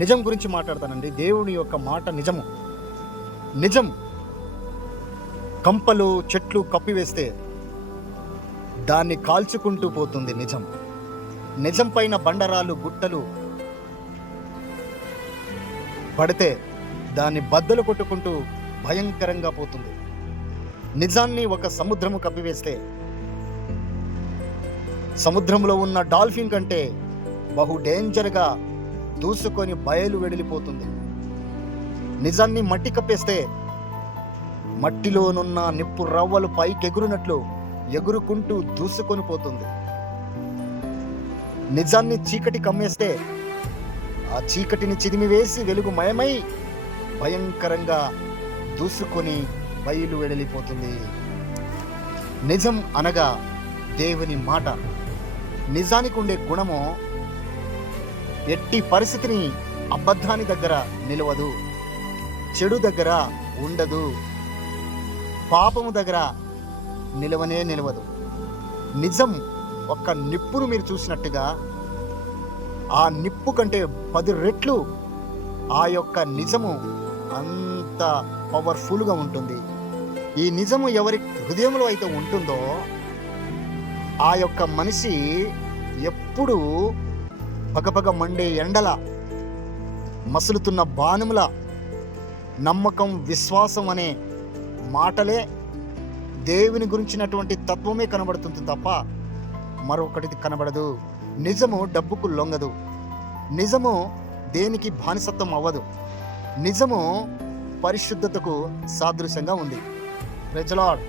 నిజం గురించి మాట్లాడతానండి. దేవుని యొక్క మాట నిజము. నిజం కంపలు, చెట్లు కప్పివేస్తే దాన్ని కాల్చుకుంటూ పోతుంది నిజం. నిజం పైన బండరాలు, గుట్టలు పడితే దాన్ని బద్దలు కొట్టుకుంటూ భయంకరంగా పోతుంది. నిజాన్ని ఒక సముద్రము కప్పివేస్తే సముద్రంలో ఉన్న డాల్ఫిన్ కంటే బహు డేంజర్గా దూసుకొని బయలు వెడిలిపోతుంది. నిజాన్ని మట్టి కప్పేస్తే మట్టిలోనున్న నిప్పు రవ్వలు పైకెగురునట్లు ఎగురుకుంటూ దూసుకొని పోతుంది. నిజాన్ని చీకటి కమ్మేస్తే ఆ చీకటిని చిదిమివేసి వెలుగుమయమై భయంకరంగా దూసుకొని బయలు వెడలిపోతుంది. నిజం అనగా దేవుని మాట. నిజానికి ఉండే గుణము ఎట్టి పరిస్థితిని అబద్ధాన్ని దగ్గర నిలవదు, చెడు దగ్గర ఉండదు, పాపము దగ్గర నిలవదు. నిజం ఒక్క నిప్పును మీరు చూసినట్టుగా ఆ నిప్పు కంటే 10 రెట్లు ఆ యొక్క నిజము అంత పవర్ఫుల్గా ఉంటుంది. ఈ నిజము ఎవరి హృదయంలో అయితే ఉంటుందో ఆ యొక్క మనిషి ఎప్పుడూ పగపగ మండే ఎండల, మసులుతున్న బాణముల, నమ్మకం, విశ్వాసం అనే మాటలే, దేవుని గురించినటువంటి తత్వమే కనబడుతుంది తప్ప మరొకటి కనబడదు. నిజము డబ్బుకు లొంగదు. నిజము దేనికి బానిసత్వం అవ్వదు. నిజము పరిశుద్ధతకు సాదృశ్యంగా ఉంది. Praise the lord.